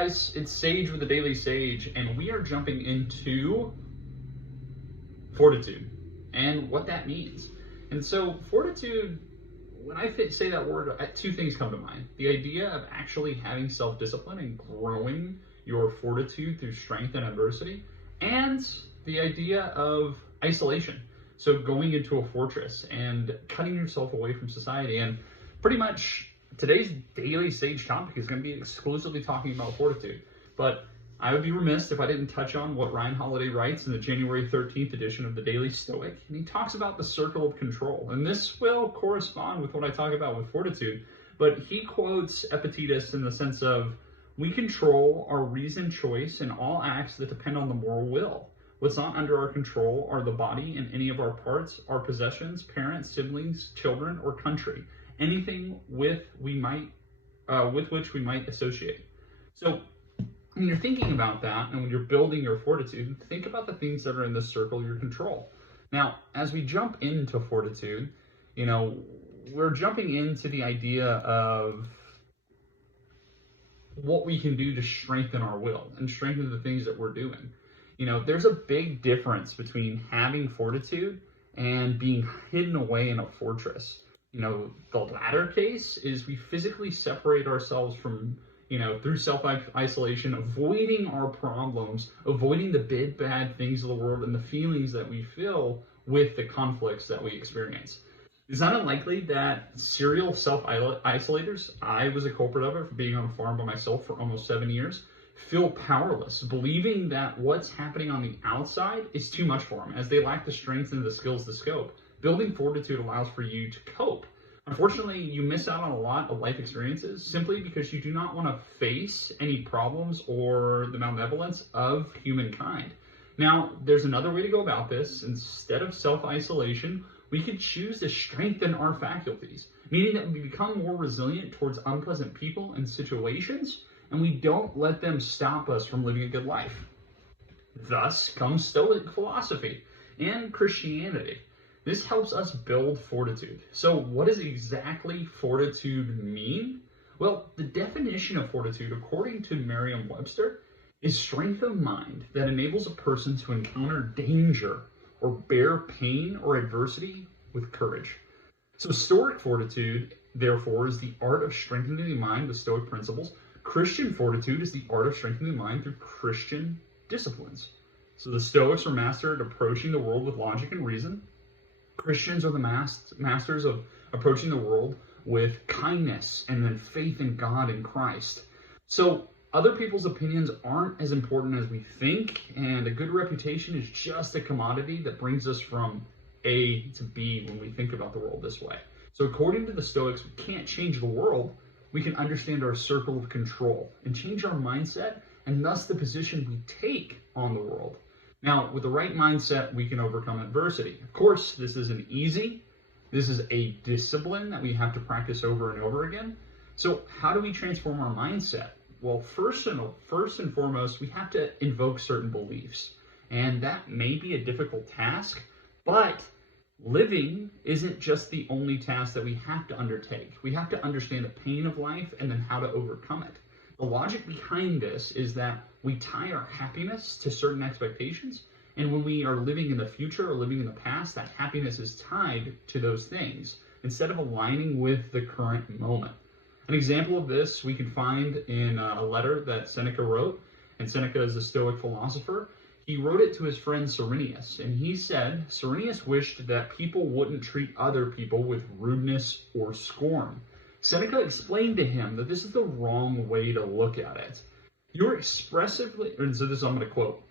guys, it's Sage with the Daily Sage, and we are jumping into fortitude and what that means. And so fortitude, when I say that word, two things come to mind. The idea of actually having self-discipline and growing your fortitude through strength and adversity, and the idea of isolation. So going into a fortress and cutting yourself away from society. And pretty much today's Daily Sage topic is going to be exclusively talking about fortitude. But I would be remiss if I didn't touch on what Ryan Holiday writes in the January 13th edition of the Daily Stoic. And he talks about the circle of control. And this will correspond with what I talk about with fortitude. But he quotes Epictetus in the sense of, we control our reasoned choice in all acts that depend on the moral will. What's not under our control are the body and any of our parts, our possessions, parents, siblings, children, or country. Anything with which we might associate. So when you're thinking about that and when you're building your fortitude, think about the things that are in the circle of your control. Now, as we jump into fortitude, we're jumping into the idea of what we can do to strengthen our will and strengthen the things that we're doing. There's a big difference between having fortitude and being hidden away in a fortress. The latter case is we physically separate ourselves from, through self-isolation, avoiding our problems, avoiding the big, bad things of the world and the feelings that we feel with the conflicts that we experience. It's not unlikely that serial self-isolators, I was a culprit of it for being on a farm by myself for almost 7 years, feel powerless, believing that what's happening on the outside is too much for them, as they lack the strength and the skills to cope. Building fortitude allows for you to cope. Unfortunately, you miss out on a lot of life experiences simply because you do not want to face any problems or the malevolence of humankind. Now, there's another way to go about this. Instead of self-isolation, we could choose to strengthen our faculties, meaning that we become more resilient towards unpleasant people and situations, and we don't let them stop us from living a good life. Thus comes Stoic philosophy and Christianity. This helps us build fortitude. So what does exactly fortitude mean? Well, the definition of fortitude, according to Merriam-Webster, is strength of mind that enables a person to encounter danger or bear pain or adversity with courage. So Stoic fortitude, therefore, is the art of strengthening the mind with Stoic principles. Christian fortitude is the art of strengthening the mind through Christian disciplines. So the Stoics are mastered at approaching the world with logic and reason. Christians are the masters of approaching the world with kindness and then faith in God and Christ. So other people's opinions aren't as important as we think, and a good reputation is just a commodity that brings us from A to B when we think about the world this way. So according to the Stoics, we can't change the world. We can understand our circle of control and change our mindset and thus the position we take on the world. Now, with the right mindset, we can overcome adversity. Of course, this isn't easy. This is a discipline that we have to practice over and over again. So how do we transform our mindset? Well, first and foremost, we have to invoke certain beliefs. And that may be a difficult task, but living isn't just the only task that we have to undertake. We have to understand the pain of life and then how to overcome it. The logic behind this is that we tie our happiness to certain expectations, and when we are living in the future or living in the past, that happiness is tied to those things instead of aligning with the current moment. An example of this we can find in a letter that Seneca wrote, and Seneca is a Stoic philosopher. He wrote it to his friend Cyrenius, and he said, Cyrenius wished that people wouldn't treat other people with rudeness or scorn. Seneca explained to him that this is the wrong way to look at it. I'm going to quote,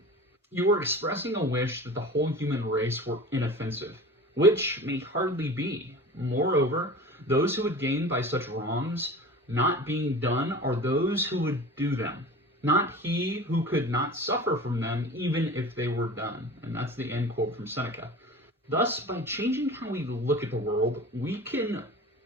you are expressing a wish that the whole human race were inoffensive, which may hardly be. Moreover, those who would gain by such wrongs not being done are those who would do them, not he who could not suffer from them even if they were done. And that's the end quote from Seneca. Thus, by changing how we look at the world, we can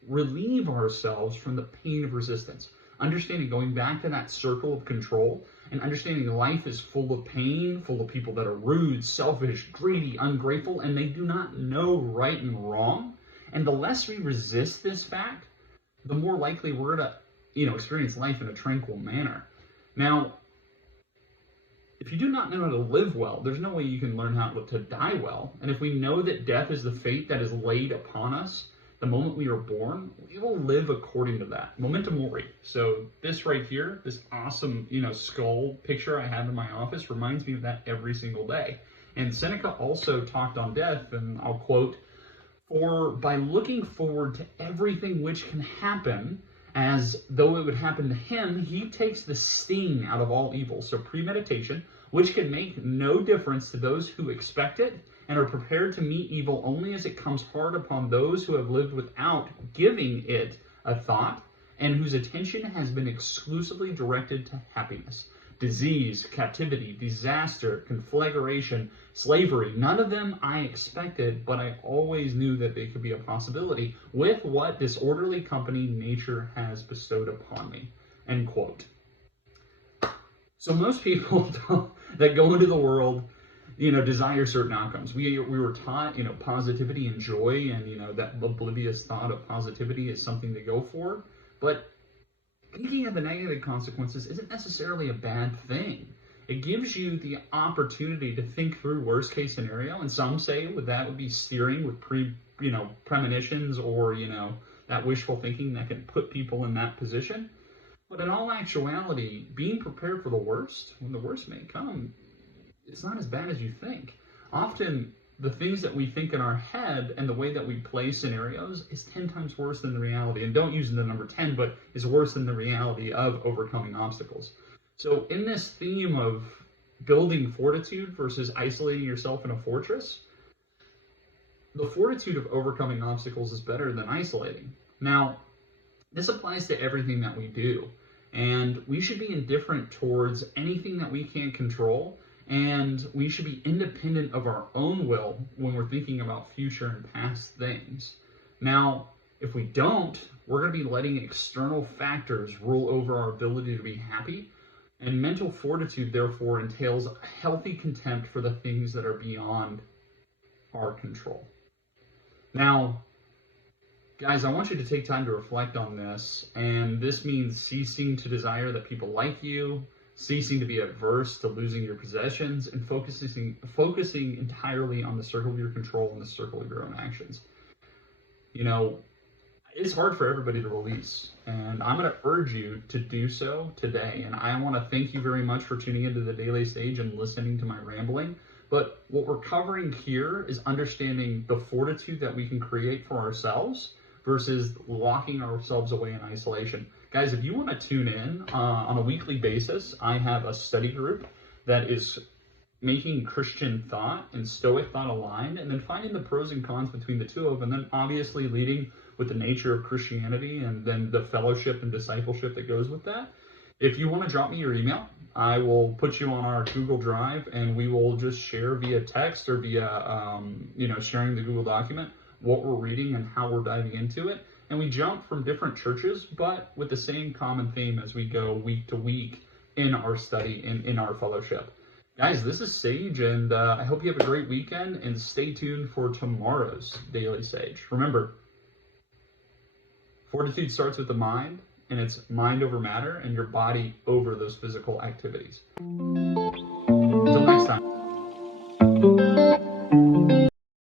relieve ourselves from the pain of resistance. Understanding, going back to that circle of control, and understanding life is full of pain, full of people that are rude, selfish, greedy, ungrateful, and they do not know right and wrong. And the less we resist this fact, the more likely we're to, experience life in a tranquil manner. Now, if you do not know how to live well, there's no way you can learn how to die well. And if we know that death is the fate that is laid upon us the moment we are born, we will live according to that. Memento mori. So this right here, this awesome, skull picture I have in my office reminds me of that every single day. And Seneca also talked on death, and I'll quote, "For by looking forward to everything which can happen, as though it would happen to him, he takes the sting out of all evil." So premeditation, which can make no difference to those who expect it and are prepared to meet evil only as it comes hard upon those who have lived without giving it a thought and whose attention has been exclusively directed to happiness. Disease, captivity, disaster, conflagration, slavery, none of them I expected, but I always knew that they could be a possibility with what disorderly company nature has bestowed upon me. End quote. So most people that go into the world, desire certain outcomes. We were taught, positivity and joy, and, that oblivious thought of positivity is something to go for. But thinking of the negative consequences isn't necessarily a bad thing. It gives you the opportunity to think through worst case scenario, and some say that would be steering with premonitions or, that wishful thinking that can put people in that position. But in all actuality, being prepared for the worst, when the worst may come, it's not as bad as you think. Often, the things that we think in our head and the way that we play scenarios is 10 times worse than the reality. And don't use the number 10, but is worse than the reality of overcoming obstacles. So in this theme of building fortitude versus isolating yourself in a fortress, the fortitude of overcoming obstacles is better than isolating. Now, this applies to everything that we do. And we should be indifferent towards anything that we can't control. And we should be independent of our own will when we're thinking about future and past things. Now, if we don't, we're going to be letting external factors rule over our ability to be happy. And mental fortitude, therefore, entails a healthy contempt for the things that are beyond our control. Now, guys, I want you to take time to reflect on this. And this means ceasing to desire that people like you, ceasing to be averse to losing your possessions, and focusing entirely on the circle of your control and the circle of your own actions. It's hard for everybody to release, and I'm going to urge you to do so today. And I want to thank you very much for tuning into the Daily Sage and listening to my rambling. But what we're covering here is understanding the fortitude that we can create for ourselves versus locking ourselves away in isolation. Guys, if you want to tune in on a weekly basis, I have a study group that is making Christian thought and Stoic thought aligned, and then finding the pros and cons between the two of them, and then obviously leading with the nature of Christianity and then the fellowship and discipleship that goes with that. If you want to drop me your email, I will put you on our Google Drive, and we will just share via text or via, sharing the Google document what we're reading and how we're diving into it. And we jump from different churches, but with the same common theme as we go week to week in our study and in our fellowship. Guys, this is Sage, and I hope you have a great weekend, and stay tuned for tomorrow's Daily Sage. Remember, fortitude starts with the mind, and it's mind over matter and your body over those physical activities. Until next time.